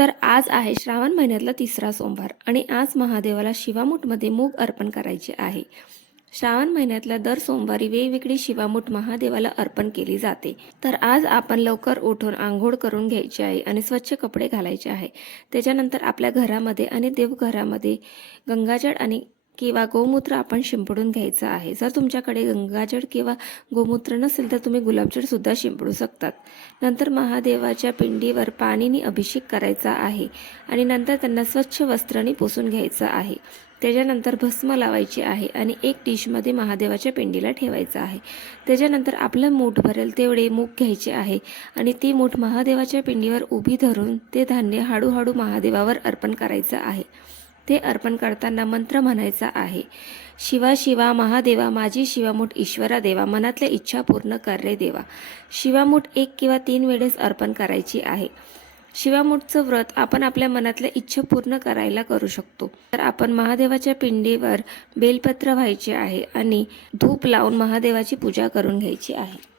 तर आज आहे श्रावण महिन्यातला तिसरा सोमवार आणि आज महादेवाला शिवामूठमध्ये मूग अर्पण करायचे आहे. श्रावण महिन्यातल्या दर सोमवारी वेगवेगळी शिवामूठ महादेवाला अर्पण केली जाते. तर आज आपण लवकर उठून आंघोळ करून घ्यायची आहे आणि स्वच्छ कपडे घालायचे आहे. त्याच्यानंतर आपल्या घरामध्ये आणि देवघरामध्ये गंगाजळ आणि किंवा गोमूत्र आपण शिंपडून घ्यायचं आहे. जर तुमच्याकडे गंगाजळ किंवा गोमूत्र नसेल तर तुम्ही गुलाबजळसुद्धा शिंपडू शकतात. नंतर महादेवाच्या पिंडीवर पाणीने अभिषेक करायचा आहे आणि नंतर त्यांना स्वच्छ वस्त्राने पुसून घ्यायचं आहे. त्याच्यानंतर भस्म लावायची आहे आणि एक डिशमध्ये महादेवाच्या पिंडीला ठेवायचं आहे. त्याच्यानंतर आपलं मूठ भरेल तेवढे मूग घ्यायचे आहे आणि ती मूठ महादेवाच्या पिंडीवर उभी धरून ते धान्य हळूहळू महादेवावर अर्पण करायचं आहे. ते अर्पण करताना मंत्र म्हणायचा आहे. शिवा शिवा महादेवा माझी शिवामूठ ईश्वरा देवा मनातल्या इच्छा पूर्ण कर रे देवा. शिवामूठ एक किंवा तीन वेळेस अर्पण करायची आहे. शिवामूठचं व्रत आपण आपल्या मनातल्या इच्छा पूर्ण करायला करू शकतो. तर आपण महादेवाच्या पिंडीवर बेलपत्र व्हायचे आहे आणि धूप लावून महादेवाची पूजा करून घ्यायची आहे.